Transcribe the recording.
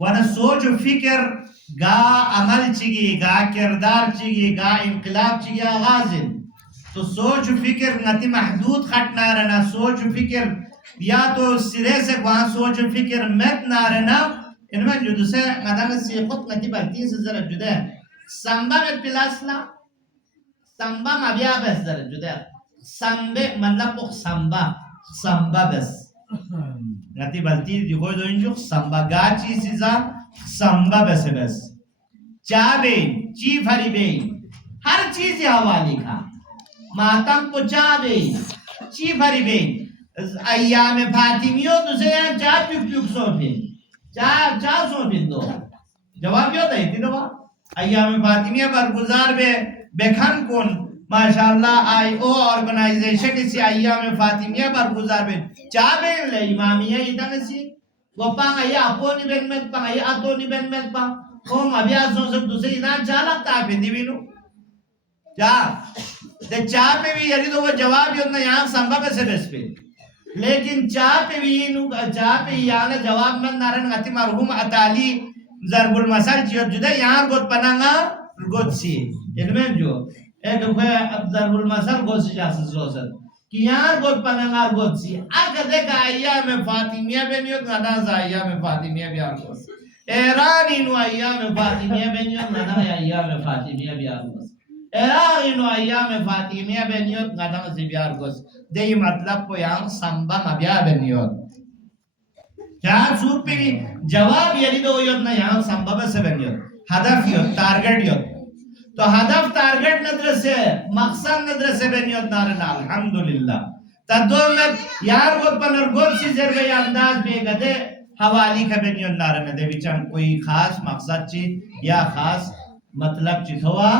one सोच फिक्र गा अमल चिगी गा किरदार चिगी गा इनकलाब चिगी आगाजिन तो सोच फिक्र नति महदूद खटना रहना सोच फिक्र या तो सिरे से वहां सोच फिक्र मत ना रहना इनमें जुद से नदंग से खुद नति बल्कि से जरा जुदा संबा में पिलासला संबा मबिया बस जरा जुदा संबे मतलब वो संबा बस nati balti digo do injo samba gachi siza samba bes चाबे ची भरी बे हर चीज हवाली खा मातम को चाबे ची भरी बे अय्याम फातिमियो तुझे चा चुप चुप सोफे चा सोफे दो जवाब क्यों दे थी दवा अय्याम फातिमिया बरगुजार बे बेखान कौन माशाल्लाह आईओ ऑर्गेनाइजेशन इसी अय्याम फातिमिया बरगुजार बे चाबे ले इमामिया इतने सी गोपांग अय्या अपोनी बेन में पांग अय्या अतोनी बेन में पांग ओम अभ्यास हो सब दूसरे इना चा लगता है बिंदी बिनु चा ते चा पे भी यदि तो वो जवाब योजना यहाँ संभव है से बेस पे लेकिन चा पे भी चा पे यहाँ जवाब में नारन गति मरहुम अताली ज़रबुल मसल चियो जुदे यहाँ गोद पनांगा गोद सी इनमें जो एक ज़रबुल मसल गोद सी जासे जोसर कि यहाँ गोद पनांगा गोद सी अगर देखा आया में फातिमिया बेनियो गदा जाया में फातिमिया भी आगोस एरानी नु आया में फातिमिया बेनियो गदा आया में फातिमिया भी आगोस एरानी नु आया में फातिमिया बेनियो गदा से भी आगोस दे ये मतलब को यहाँ संबा मबिया बेनियो क्या सूप पे जवाब यदि तो योजना यहाँ संभव से बेनियो हदफ यो टारगेट यो तो हदफ टारगेट नजर से मकसद नजर से बेनियो नारना अल्हम्दुलिल्लाह तदो में यार वो पनर गोल सी जरबे अंदाज में गदे हवाली का बेनियो नारना दे विचार कोई खास मकसद ची या खास मतलब चिथवा